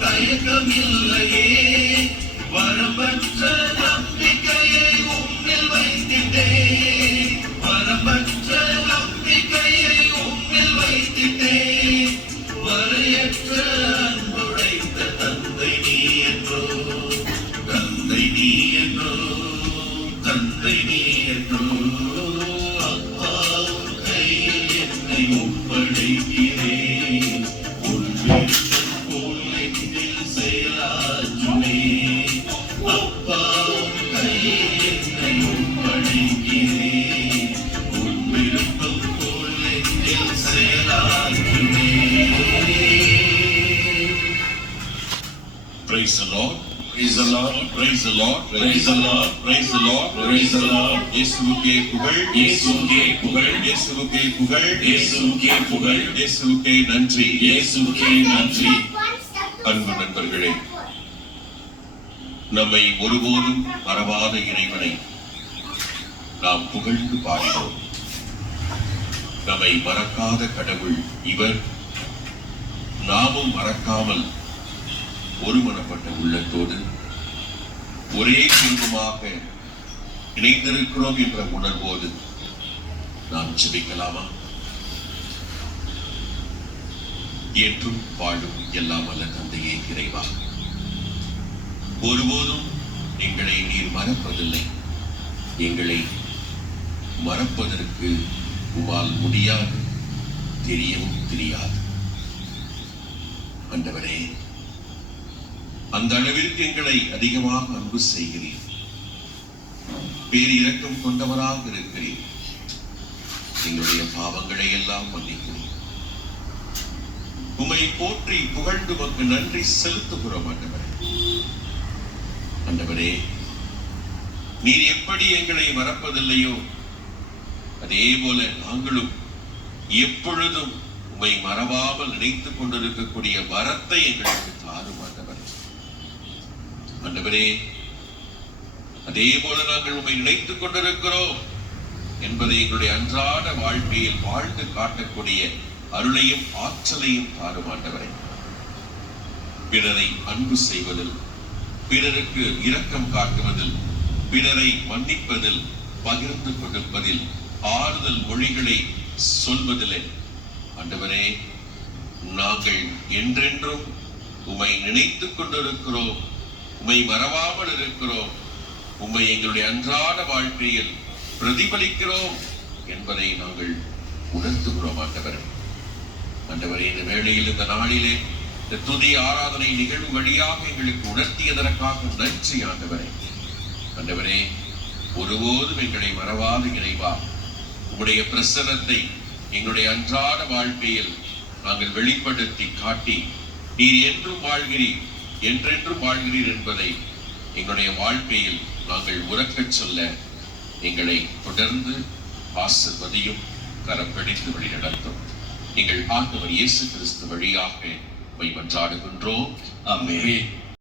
தயக்கமில்லையே வரம்பற்ற நம்பிக்கையை உம்மில் வைத்திட்டே வரம்பற்ற நம்பிக்கையை உம்மில் வைத்திட்டே வரையற்ற அன்புடைத்த தந்தை நீ என்றோ தந்தை நீ என்றோ தந்தை நீ என்றோ அப்பா கையில் என்னை ஒப்படைக்கிறேன் Praise the Lord. Praise the Lord. Praise the Lord. Praise the Lord. Praise the Lord. Praise the Lord. இயேசுவுக்கே புகழ். இயேசுவுக்கே புகழ். இயேசுவுக்கே புகழ். இயேசுவுக்கே புகழ். இயேசுவுக்கே நன்றி. இயேசுவுக்கே நன்றி. அன்பு நண்பர்களே, நம்மை ஒருபோதும் மறவாத இறைவனை நாம் புகழ்ந்து பாடினோம். நம்மை மறக்காத கடவுள் இவர். நாமும் மறக்காமல் ஒருமனப்பட்ட உள்ளத்தோடு ஒரே குடும்பமாக இணைந்திருக்கிறோம் என்ற உணர்வோடு நாம் ஜெபிக்கலாமா? என்றும் வாழும் எல்லாம் அல்ல தந்தையே இறைவா, ஒருபோதும் எங்களை நீர் மறப்பதில்லை. எங்களை மறப்பதற்கு உம்மால் முடியாது, தெரியவும் தெரியாது. ஆண்டவரே, அந்த அளவிற்கு எங்களை அதிகமாக அன்பு செய்கிறீர். பேர் இரக்கம் கொண்டவராக இருக்கிறீர். எங்களுடைய பாவங்களை எல்லாம் மன்னிக்கிறீர். உம்மை போற்றி புகழ்ந்து உமக்கு நன்றி செலுத்துகிறோம். ஆண்டவரே, நீர் எப்படி எங்களை மறப்பதில்லையோ அதே போல நாங்களும் எப்பொழுதும் உம்மை மறவாமல் நினைத்துக் கொண்டிருக்கக்கூடிய வரத்தை எங்களுக்கு தாரும். ஆண்டவரே, அதே போல நாங்கள் உம்மை நினைத்துக் கொண்டிருக்கிறோம் என்பதை எங்களுடைய அன்றாட வாழ்க்கையில் வாழ்ந்து காட்டக்கூடிய அருளையும் ஆற்றலையும் தாரும். ஆண்டவரே, பிறரை அன்பு செய்வதில், பிறருக்கு இரக்கம் காட்டுவதில், பிறரை மன்னிப்பதில், பகிர்ந்து கொடுப்பதில், ஆறுதல் மொழிகளை சொல்வதில்லை. ஆண்டவரே, நாங்கள் என்றென்றும் உம்மை நினைத்துக் கொண்டிருக்கிறோம், உம்மை மறவாமல் இருக்கிறோம், உம்மை எங்களுடைய அன்றாட வாழ்க்கையில் பிரதிபலிக்கிறோம் என்பதை நாங்கள் உணர்த்துகிறோம். ஆண்டவரே, இந்த வேளையில், இந்த நாளிலே, இந்த துதி ஆராதனை நிகழ்வு வழியாக எங்களுக்கு உணர்த்தியதற்காக நன்றி. ஆண்டவரே, ஒருபோதும் எங்களை மறவாத இறைவா, உம்முடைய பிரசன்னத்தை எங்களுடைய அன்றாட வாழ்க்கையில் நாங்கள் வெளிப்படுத்தி காட்டி, நீர் என்றும் வாழ்கிறீர், என்றென்றும் வாழ்கிறீர் என்பதை எங்களுடைய வாழ்க்கையில் நாங்கள் உறக்கச் சொல்ல எங்களை தொடர்ந்து ஆசீர்வதியும், கரம் பிடித்து வழிநடத்தும். எங்கள் ஆண்டவர் இயேசு கிறிஸ்து வழியாக மன்றாடுகின்றோம். ஆமென்.